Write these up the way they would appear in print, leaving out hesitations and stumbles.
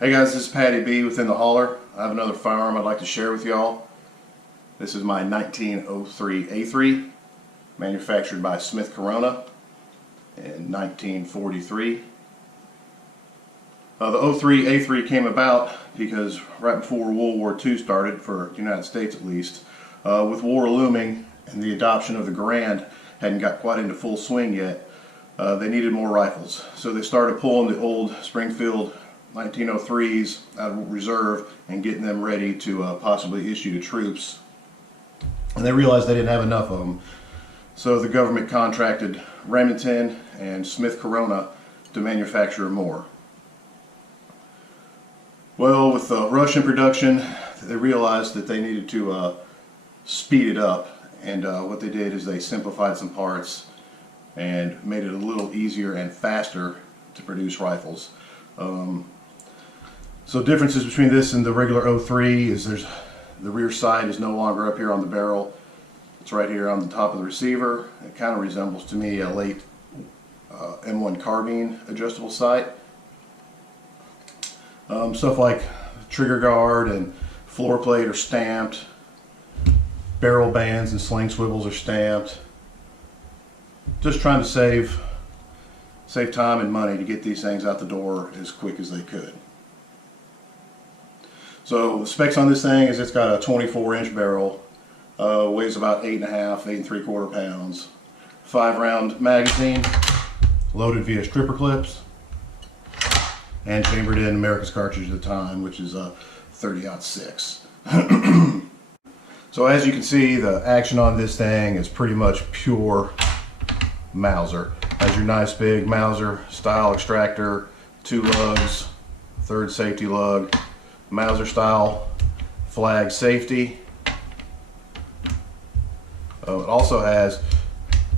Hey guys, this is Patty B within the hauler. I have another firearm I'd like to share with y'all. This is my 1903 A3, manufactured by Smith Corona in 1943. The 03 A3 came about because right before World War II started, for the United States at least, with war looming and the adoption of the Garand hadn't got quite into full swing yet, they needed more rifles. So they started pulling the old Springfield 1903s out of reserve and getting them ready to possibly issue to troops. And they realized they didn't have enough of them. So the government contracted Remington and Smith Corona to manufacture more. Well, with the rush in production, they realized that they needed to speed it up. And what they did is they simplified some parts and made it a little easier and faster to produce rifles. So differences between this and the regular 03 is the rear sight is no longer up here on the barrel. It's right here on the top of the receiver. It kind of resembles to me a late M1 carbine adjustable sight. Stuff like trigger guard and floor plate are stamped. Barrel bands and sling swivels are stamped. Just trying to save time and money to get these things out the door as quick as they could. So the specs on this thing is it's got a 24-inch barrel, weighs about 8.5 pounds, 5-round magazine, loaded via stripper clips, and chambered in America's cartridge at the time, which is a 30-06. So as you can see, the action on this thing is pretty much pure Mauser. Has your nice big Mauser style extractor, 2 lugs, 3rd safety lug, Mauser style flag safety. It also has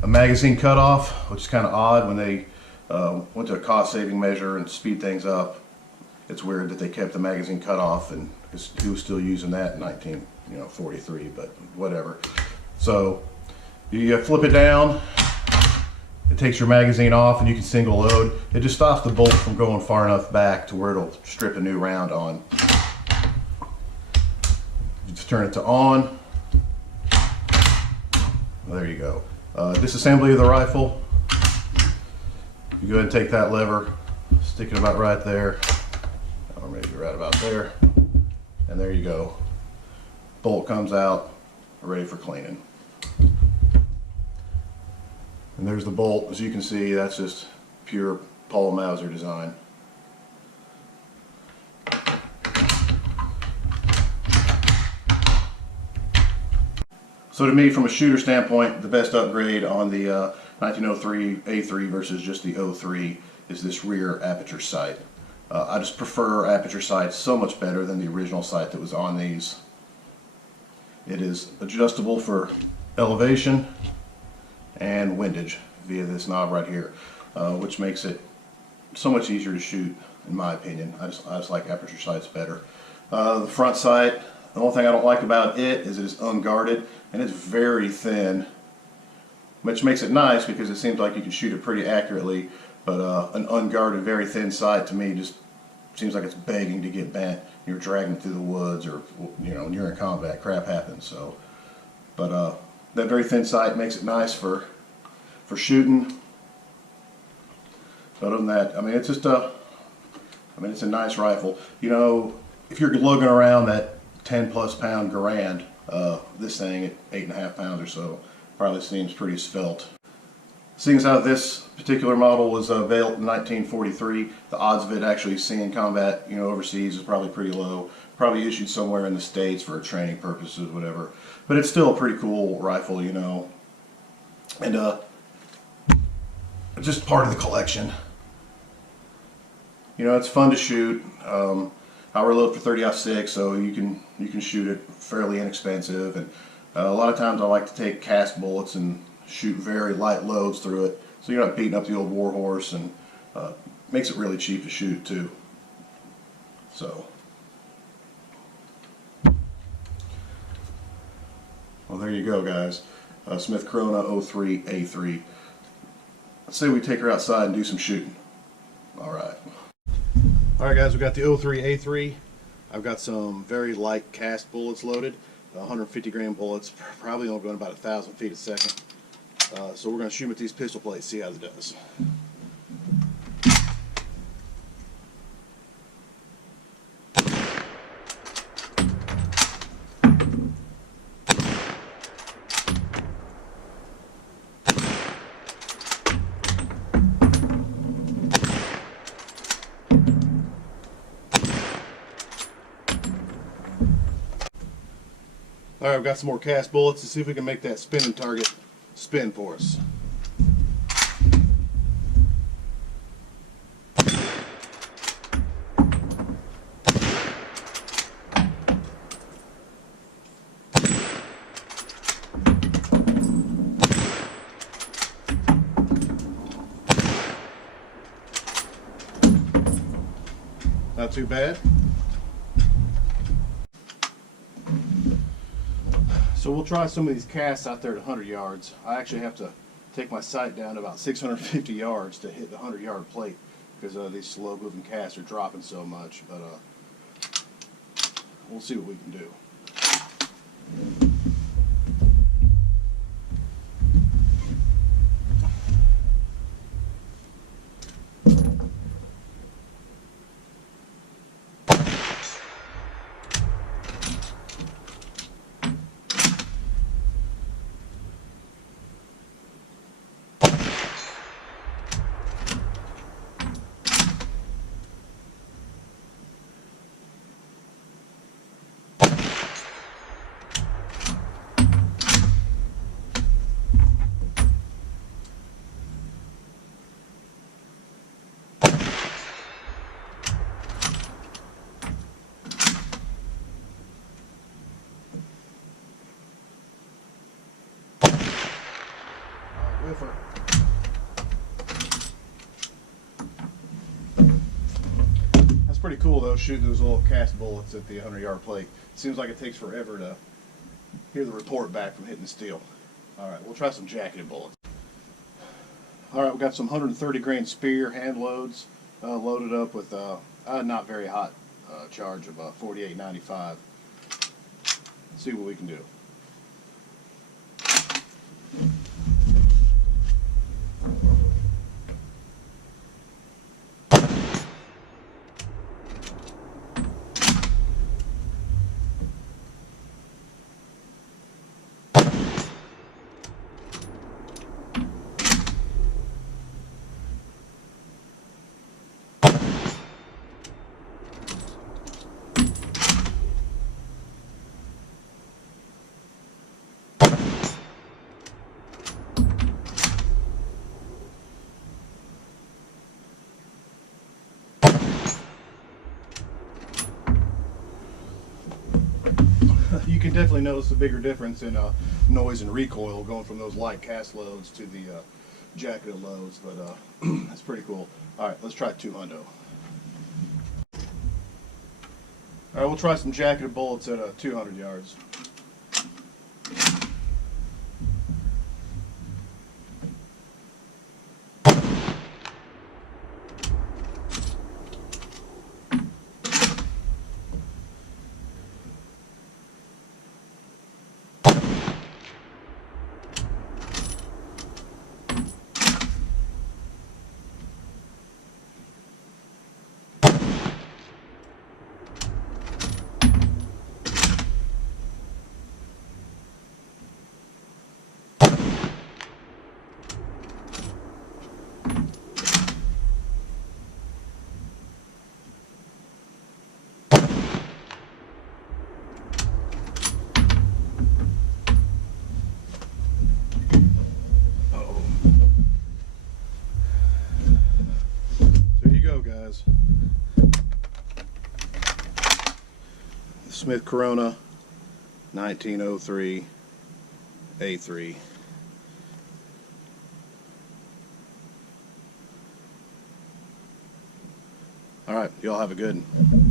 a magazine cutoff, which is kind of odd when they went to a cost saving measure and speed things up. It's weird that they kept the magazine cutoff, and who was still using that in 1943, but whatever. So you flip it down. It takes your magazine off and you can single load. It just stops the bolt from going far enough back to where it'll strip a new round on. You just turn it to on. Well, there you go. Disassembly of the rifle. You go ahead and take that lever, stick it about right there, or maybe right about there, and there you go. Bolt comes out, ready for cleaning. And there's the bolt. As you can see, that's just pure Paul Mauser design. So to me, from a shooter standpoint, the best upgrade on the 1903 A3 versus just the 03 is this rear Aperture sight. I just prefer Aperture sights so much better than the original sight that was on these. It is adjustable for elevation and windage via this knob right here, which makes it so much easier to shoot, in my opinion. I just like Aperture sights better. The front sight, the only thing I don't like about it is it's unguarded and it's very thin, which makes it nice because it seems like you can shoot it pretty accurately, but an unguarded, very thin sight to me just seems like it's begging to get bent. You're dragging through the woods, or when you're in combat, crap happens. So, but that very thin sight makes it nice for shooting. But other than that, I mean, it's just it's a nice rifle. If you're lugging around that 10+ pound Garand, this thing at 8.5 pounds or so probably seems pretty svelte. Seeing as how this particular model was built in 1943, the odds of it actually seeing combat, overseas is probably pretty low. Probably issued somewhere in the States for training purposes, whatever. But it's still a pretty cool rifle, and just part of the collection. It's fun to shoot. I reload for 30-06, so you can shoot it fairly inexpensive, and a lot of times I like to take cast bullets and shoot very light loads through it, so you're not beating up the old warhorse, and makes it really cheap to shoot too. So, well, there you go, guys. Smith Corona 03 A3. Let's say we take her outside and do some shooting. All right. Alright guys, we got the 03A3. I've got some very light cast bullets loaded, 150 gram bullets, probably only going about 1,000 feet a second. So we're going to shoot with these pistol plates, see how it does. Alright, I've got some more cast bullets to see if we can make that spinning target spin for us. Not too bad. So we'll try some of these casts out there at 100 yards. I actually have to take my sight down to about 650 yards to hit the 100-yard plate because these slow-moving casts are dropping so much. But we'll see what we can do. Whiffer. That's pretty cool though, shooting those little cast bullets at the 100-yard plate. Seems like it takes forever to hear the report back from hitting the steel. Alright, we'll try some jacketed bullets. Alright, we've got some 130 grain spear hand loads loaded up with not very hot charge of 48.95. See what we can do. You can definitely notice a bigger difference in noise and recoil going from those light cast loads to the jacketed loads, but that's pretty cool. Alright, let's try 200. Alright, we'll try some jacketed bullets at 200 yards. Guys, Smith Corona 1903 A3. All right, y'all have a good one.